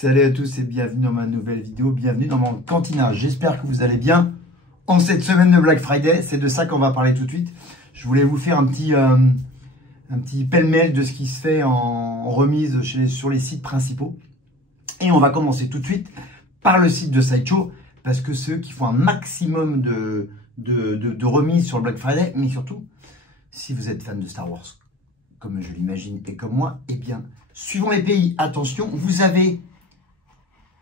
Salut à tous et bienvenue dans ma nouvelle vidéo, bienvenue dans mon cantinage. J'espère que vous allez bien en cette semaine de Black Friday. C'est de ça qu'on va parler tout de suite. Je voulais vous faire un petit pêle-mêle de ce qui se fait en remise sur les sites principaux. Et on va commencer tout de suite par le site de Sideshow, parce que ceux qui font un maximum de remises sur le Black Friday, mais surtout, si vous êtes fan de Star Wars, comme je l'imagine et comme moi, eh bien, suivant les pays, attention, vous avez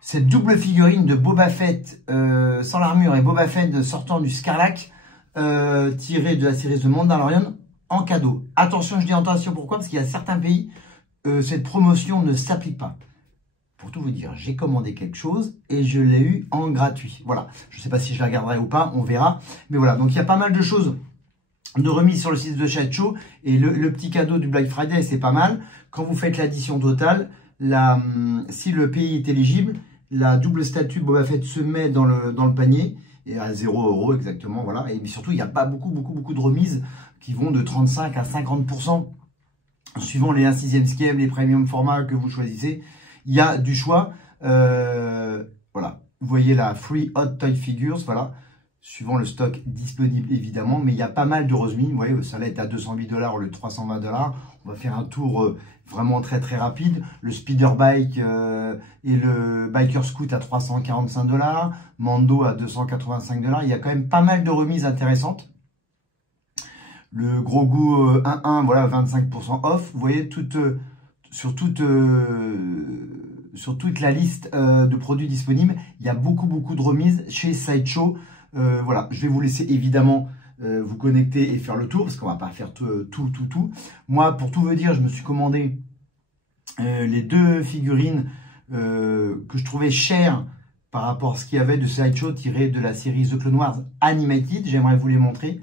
cette double figurine de Boba Fett sans l'armure et Boba Fett sortant du Sarlacc, tiré de la série de Mandalorian en cadeau. Attention, je dis attention, pourquoi? Parce qu'il y a certains pays, cette promotion ne s'applique pas. Pour tout vous dire, j'ai commandé quelque chose et je l'ai eu en gratuit. Voilà, je ne sais pas si je la regarderai ou pas, on verra. Mais voilà, donc il y a pas mal de choses de remise sur le site de Sideshow. Et le petit cadeau du Black Friday, c'est pas mal. Quand vous faites l'addition totale, si le pays est éligible, la double statue Boba Fett se met dans le panier, et à 0 € exactement, voilà. Et surtout, il n'y a pas beaucoup de remises qui vont de 35 à 50%, suivant les 1/6e scale, les premium formats que vous choisissez. Il y a du choix, voilà. Vous voyez la Free Hot Toy Figures, voilà. Suivant le stock disponible évidemment, mais il y a pas mal de remises. Vous voyez, ça là est à 208 $ au lieu de 320 $. On va faire un tour vraiment très rapide. Le Speeder Bike et le Biker Scoot à 345 $, Mando à 285 $. Il y a quand même pas mal de remises intéressantes. Le Grogu 1.1, voilà, 25% off. Vous voyez, sur toute la liste de produits disponibles, il y a beaucoup de remises chez Sideshow. Voilà, je vais vous laisser évidemment vous connecter et faire le tour, parce qu'on va pas faire tout. Moi, pour tout vous dire, je me suis commandé les deux figurines que je trouvais chères par rapport à ce qu'il y avait de Sideshow tiré de la série The Clone Wars Animated. J'aimerais vous les montrer.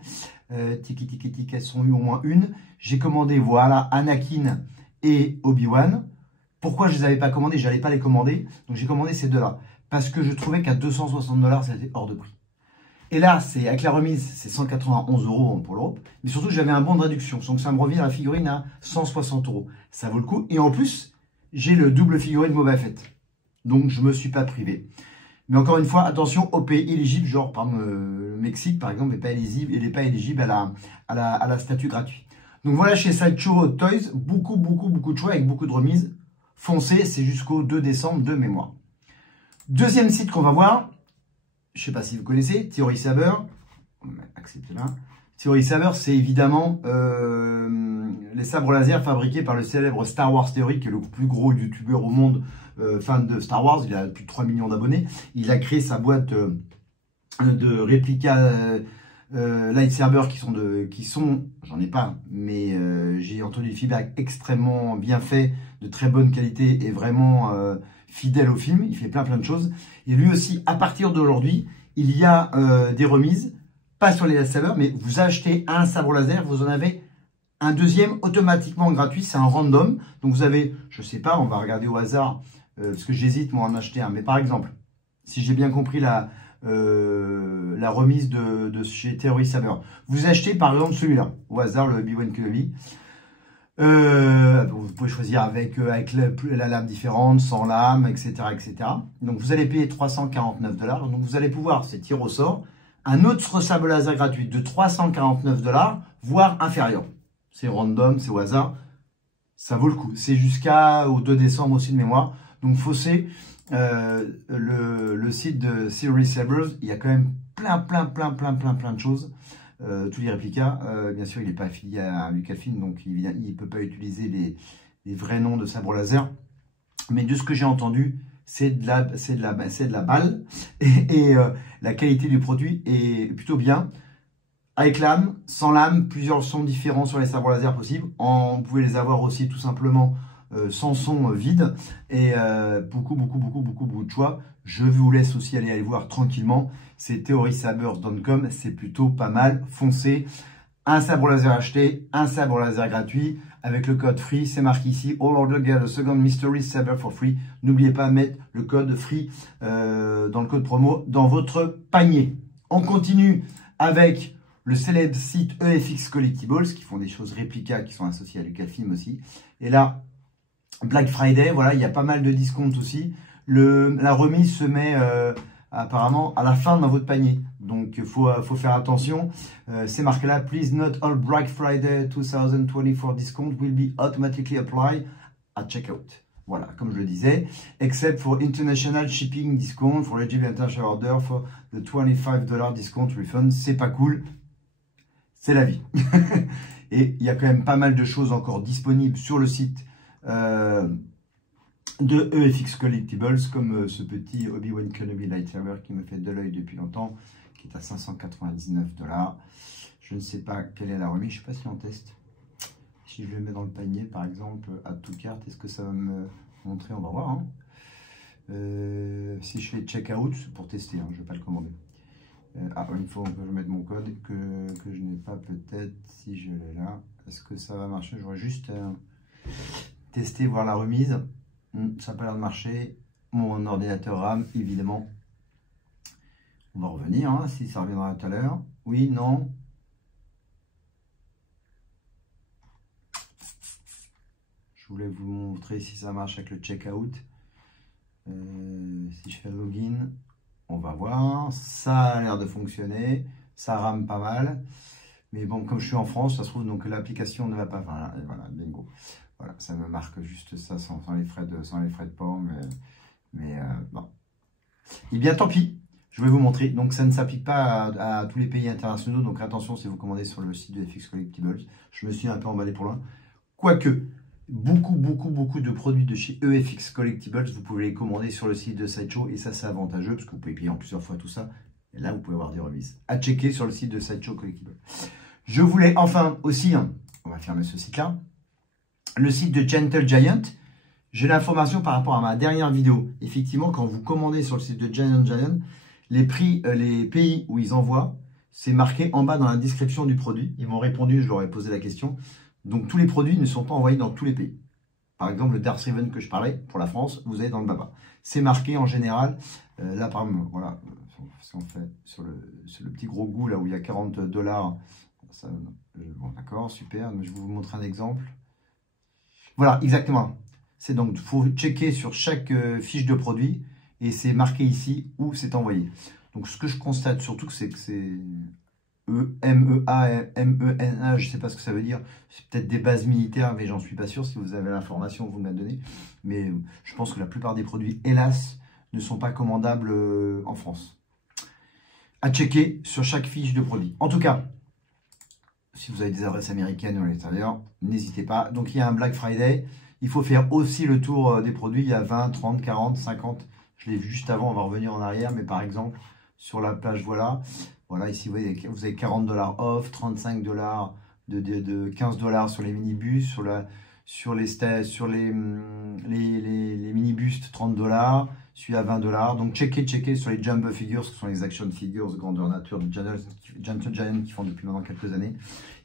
Tiki, elles sont eu au moins une. J'ai commandé, voilà, Anakin et Obi-Wan. Pourquoi je les avais pas commandés? J'allais pas les commander. Donc j'ai commandé ces deux-là. Parce que je trouvais qu'à 260 $, c'était hors de prix. Et là, c'est avec la remise, c'est 191 € pour l'Europe. Mais surtout, j'avais un bon de réduction. Donc ça me revient à la figurine à 160 €. Ça vaut le coup. Et en plus, j'ai le double figurine Boba Fett. Donc je me suis pas privé. Mais encore une fois, attention aux pays éligibles. Genre, par exemple, le Mexique, par exemple, n'est pas éligible à la statue gratuite. Donc voilà, chez Sideshow Toys, beaucoup de choix avec beaucoup de remises. Foncez, c'est jusqu'au 2 décembre de mémoire. Deuxième site qu'on va voir, je ne sais pas si vous connaissez, Theory Saber. Acceptez là. Theory Saber, c'est évidemment les sabres laser fabriqués par le célèbre Star Wars Theory, qui est le plus gros youtubeur au monde, fan de Star Wars. Il a plus de 3 millions d'abonnés. Il a créé sa boîte de réplica lightsaber qui sont, j'en ai pas, mais j'ai entendu des feedbacks extrêmement bien faits, de très bonne qualité et vraiment fidèle au film. Il fait plein de choses. Et lui aussi, à partir d'aujourd'hui, il y a des remises, pas sur les lightsabers, mais vous achetez un sabre laser, vous en avez un deuxième automatiquement gratuit. C'est un random. Donc vous avez, je sais pas, on va regarder au hasard, parce que j'hésite moi à en acheter un. Mais par exemple, si j'ai bien compris la remise de chez Theory Saber, vous achetez par exemple celui-là, au hasard, le Obi-Wan Kenobi. Vous pouvez choisir avec la lame différente, sans lame, etc. Donc vous allez payer 349 $. Donc vous allez pouvoir, c'est tir au sort, un autre sabre laser gratuit de 349 $, voire inférieur. C'est random, c'est au hasard. Ça vaut le coup. C'est jusqu'au 2 décembre aussi de mémoire. Donc foncez. Le site de Theory Sabers, il y a quand même plein de choses. Tous les réplicas, bien sûr, il n'est pas affilié à Lucasfilm, donc il ne peut pas utiliser les vrais noms de sabre laser. Mais de ce que j'ai entendu, c'est de la balle. Et la qualité du produit est plutôt bien. Avec lame, sans lame, plusieurs sons différents sur les sabres laser possibles. Vous pouvez les avoir aussi tout simplement sans son vide. Et beaucoup de choix. Je vous laisse aussi aller voir tranquillement. C'est theorysabers.com. C'est plutôt pas mal. Foncez. Un sabre laser acheté, un sabre laser gratuit. Avec le code FREE, c'est marqué ici. All order get a second mystery saber for free. N'oubliez pas de mettre le code FREE dans le code promo dans votre panier. On continue avec le célèbre site EFX Collectibles, qui font des choses réplicas qui sont associées à Lucasfilm aussi. Et là, Black Friday, voilà, il y a pas mal de discounts aussi. La remise se met apparemment à la fin dans votre panier. Donc, il faut faire attention. C'est marqué là, please note all Black Friday 2024 discount will be automatically applied at checkout. Voilà, comme je le disais, except for international shipping discount for eligible international order for the $25 discount refund. C'est pas cool. C'est la vie. Et il y a quand même pas mal de choses encore disponibles sur le site de EFX Collectibles, comme ce petit Obi-Wan Kenobi lightsaber qui me fait de l'œil depuis longtemps, qui est à $599. Je ne sais pas quelle est la remise, je ne sais pas si on teste. Si je le mets dans le panier, par exemple, à toute carte, est-ce que ça va me montrer? On va voir. Hein. Si je fais check-out, pour tester, hein, je ne vais pas le commander. Il faut que je mette mon code que je n'ai pas peut-être, si je l'ai là. Est-ce que ça va marcher? Je vais juste tester, voir la remise. Ça n'a pas l'air de marcher. Mon ordinateur RAM, évidemment. On va revenir, hein, si ça reviendra tout à l'heure. Oui, non. Je voulais vous montrer si ça marche avec le checkout. Si je fais login, on va voir. Ça a l'air de fonctionner. Ça rame pas mal. Mais bon, comme je suis en France, ça se trouve donc l'application ne va pas. Voilà, bingo. Voilà, ça me marque juste ça sans les frais de port. Mais bon. Eh bien, tant pis. Je vais vous montrer. Donc, ça ne s'applique pas à tous les pays internationaux. Donc, attention si vous commandez sur le site de FX Collectibles. Je me suis un peu emballé pour loin. Quoique, beaucoup de produits de chez EFX Collectibles, vous pouvez les commander sur le site de Sideshow. Et ça, c'est avantageux parce que vous pouvez payer en plusieurs fois tout ça. Et là, vous pouvez avoir des remises. À checker sur le site de Sideshow Collectibles. Je voulais enfin aussi, on va fermer ce site-là, le site de Gentle Giant. J'ai l'information par rapport à ma dernière vidéo. Effectivement, quand vous commandez sur le site de Gentle Giant, les prix, les pays où ils envoient, c'est marqué en bas dans la description du produit. Ils m'ont répondu, je leur ai posé la question. Donc, tous les produits ne sont pas envoyés dans tous les pays. Par exemple, le Dark Raven que je parlais, pour la France, vous avez dans le baba. C'est marqué en général, là par exemple, voilà, si on fait sur le petit gros goût, là où il y a $40, bon, d'accord, super, je vais vous montrer un exemple. Voilà, exactement. C'est donc, il faut checker sur chaque fiche de produit et c'est marqué ici où c'est envoyé. Donc, ce que je constate surtout, c'est que c'est MEA, je ne sais pas ce que ça veut dire. C'est peut-être des bases militaires, mais j'en suis pas sûr. Si vous avez l'information, vous me la donnez. Mais je pense que la plupart des produits, hélas, ne sont pas commandables en France. À checker sur chaque fiche de produit. En tout cas, si vous avez des adresses américaines ou à l'extérieur, n'hésitez pas. Donc, il y a un Black Friday. Il faut faire aussi le tour des produits. Il y a 20, 30, 40, 50. Je l'ai vu juste avant. On va revenir en arrière. Mais par exemple, sur la plage, voilà. Voilà, ici, vous avez $40 off, $35 de $15 sur les minibus, sur les minibus, $30, celui à $20. Donc, checkez sur les Jumbo Figures, ce sont les action figures grandeur nature de Gentle Giant qui font depuis maintenant quelques années.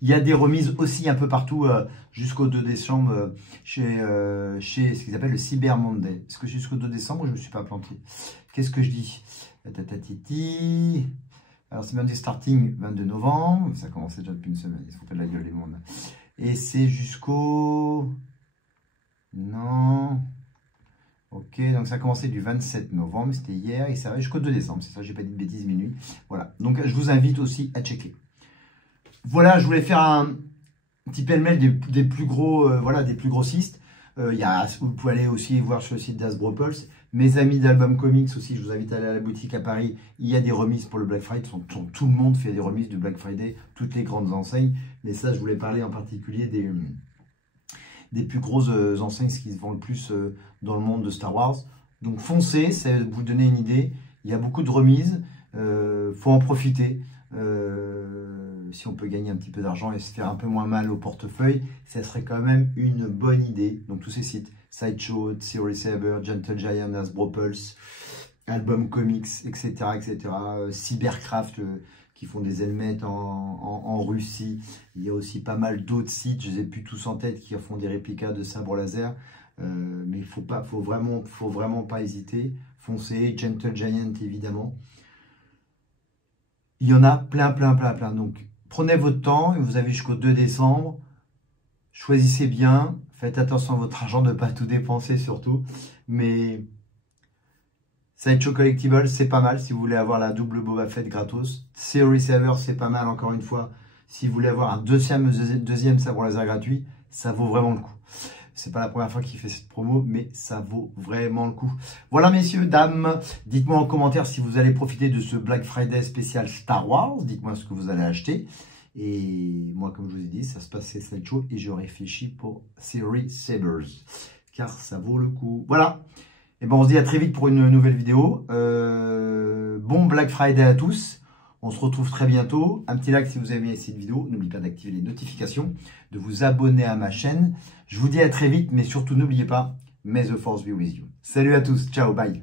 Il y a des remises aussi un peu partout jusqu'au 2 décembre chez ce qu'ils appellent le Cyber Monday. Est-ce que jusqu'au 2 décembre, je ne me suis pas planté? Qu'est-ce que je dis? Tatatiti. Alors, c'est Monday Starting 22 novembre. Ça a commencé déjà depuis une semaine. Ils se foutent de la gueule, les mondes. Et c'est jusqu'au... Non. Ok, donc ça a commencé du 27 novembre. C'était hier et ça va jusqu'au 2 décembre. C'est ça, j'ai pas dit de bêtises, minuit. Voilà. Donc, je vous invite aussi à checker. Voilà, je voulais faire un petit pêle-mêle des plus gros, des plus grossistes. Vous pouvez aller aussi voir sur le site d'Hasbro Pulse. Mes amis d'Album Comics aussi, je vous invite à aller à la boutique à Paris. Il y a des remises pour le Black Friday. Tout le monde fait des remises du Black Friday, toutes les grandes enseignes. Mais ça, je voulais parler en particulier des plus grosses enseignes, ce qui se vend le plus dans le monde de Star Wars. Donc foncez, ça va vous donner une idée. Il y a beaucoup de remises, faut en profiter. Si on peut gagner un petit peu d'argent et se faire un peu moins mal au portefeuille, ça serait quand même une bonne idée. Donc tous ces sites, Sideshow, Theory Saber, Gentle Giant, Hasbro Pulse, Album Comics, etc. Cybercraft, qui font des helmets en Russie. Il y a aussi pas mal d'autres sites, je ne les ai plus tous en tête, qui font des réplicas de sabres laser. Mais il faut vraiment pas hésiter. Foncez, Gentle Giant évidemment. Il y en a plein. Donc, prenez votre temps, vous avez jusqu'au 2 décembre. Choisissez bien, faites attention à votre argent, ne pas tout dépenser surtout. Mais Sideshow Collectible, c'est pas mal si vous voulez avoir la double Boba Fett gratos. Theory Saver, c'est pas mal encore une fois. Si vous voulez avoir un deuxième sabre laser gratuit, ça vaut vraiment le coup. C'est pas la première fois qu'il fait cette promo, mais ça vaut vraiment le coup. Voilà, messieurs, dames, dites-moi en commentaire si vous allez profiter de ce Black Friday spécial Star Wars. Dites-moi ce que vous allez acheter. Et moi, comme je vous ai dit, ça se passe chez Sideshow et je réfléchis pour Theory Sabers, car ça vaut le coup. Voilà. Et ben, on se dit à très vite pour une nouvelle vidéo. Bon Black Friday à tous. On se retrouve très bientôt. Un petit like si vous avez aimé cette vidéo. N'oubliez pas d'activer les notifications, de vous abonner à ma chaîne. Je vous dis à très vite, mais surtout n'oubliez pas, may the force be with you. Salut à tous. Ciao, bye.